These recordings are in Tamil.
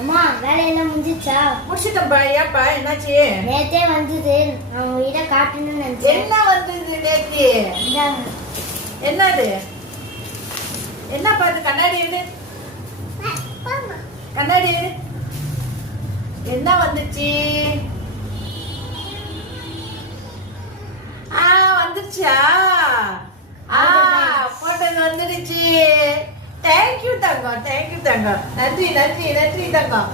அம்மா வேலையெல்லாம் முடிஞ்சிச்சா? முடிச்சிட்டப்பா ஏப்பா என்னாச்சு? நேத்தே வந்தது. நான் உங்ககிட்ட காட்டணும்னு நினைச்சேன். என்ன வந்தது நேத்தி. என்னது? என்ன பாத்து கண்ணாடி எடு. கண்ணாடி எடு. என்ன வந்துச்சு? ஆ வந்துச்சா ஆ போட்டது வந்துடுச்சு தேங்க்யூ தங்கம் தேங்க்யூ தங்கம் நன்றி நன்றி நன்றி தங்கம்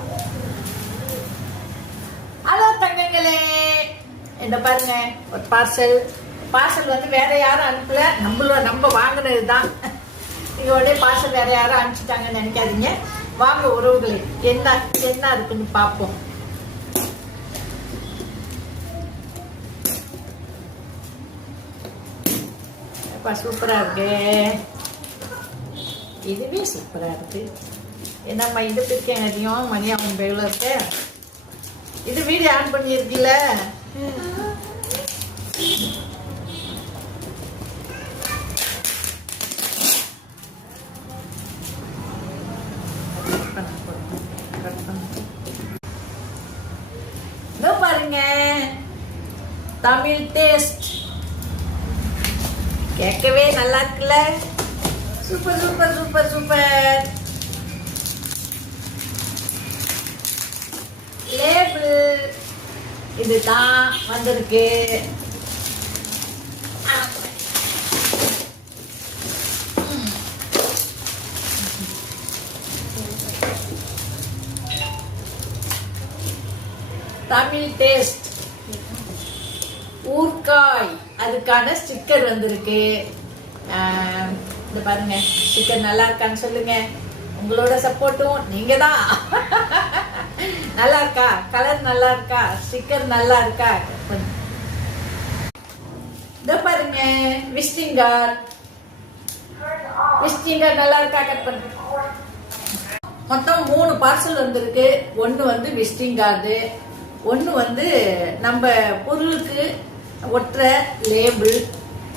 ஹலோ தங்கங்களே. என்ன பாருங்க ஒரு பார்சல் பார்சல் வந்து வேற யாரும் அனுப்பல. நம்மள நம்ம வாங்கினது தான் நீங்க உடனே பார்சல் வேற யாரும் அனுப்பிச்சிட்டாங்கன்னு நினைக்காதீங்க. வாங்க உறவுகளே என்ன என்ன இருக்குன்னு பார்ப்போம். சூப்பரா இருக்கு. இதுவே சூப்பராக இருக்குது என்னம்மா இது பிரிக்கேன் அதிகம் மணி அவன் பேவில் இது வீடியோ ஆன் பண்ணியிருக்கீல பாருங்க தமிழ் டேஸ்ட் கேட்கவே நல்லா இருக்குல்ல? Super super super super label இதுதான் வந்திருக்கு. தமிழ் டேஸ்ட் ஊர்காய். அதுக்கான ஸ்டிக்கர் வந்திருக்கு. இந்த பாருங்க. ஸ்டிக்கர் நல்லா இருக்கான்னு சொல்லுங்க. உங்களோட சப்போர்ட்டும் நீங்க தான் நல்லா இருக்கா? கலர் நல்லா இருக்கா? ஸ்டிக்கர் நல்லா இருக்கா? இந்த பாருங்க விசிட்டிங் கார்டு விசிட்டிங் கார்டு நல்லா இருக்கா? கட் பண்ணுங்க மொத்தம் மூணு பார்சல் வந்திருக்கு. ஒன்று வந்து விசிட்டிங் கார்டு ஒன்று வந்து நம்ம பொருளுக்கு ஒட்டுற லேபிள்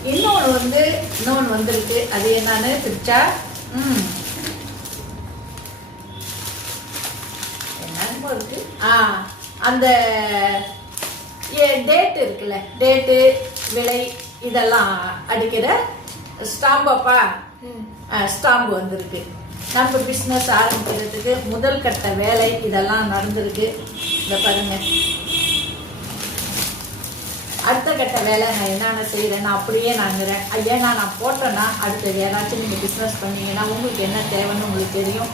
இன்னொன்று வந்து இன்னொன்று வந்திருக்கு. அது என்னன்னு பிரிச்சா ம். என்னன்னு இருக்கு ஆ அந்த டேட் இருக்குல்ல. டேட்டு விலை இதெல்லாம் அடிக்கிற ஸ்டாம்பப்பா. ஸ்டாம்பு வந்திருக்கு. நம்ம பிஸ்னஸ் ஆரம்பிக்கிறதுக்கு முதல் கட்ட வேலை இதெல்லாம் நடந்திருக்கு. இந்த பாருங்க. அடுத்த கட்ட வேலை நான் என்னென்ன செய்கிறேன் நான் அப்படியே நாங்கிறேன் ஐயா நான் நான் போட்டேன்னா அடுத்தது ஏதாச்சும் நீங்கள் பிஸ்னஸ் பண்ணீங்கன்னா உங்களுக்கு என்ன தேவைன்னு உங்களுக்கு தெரியும்.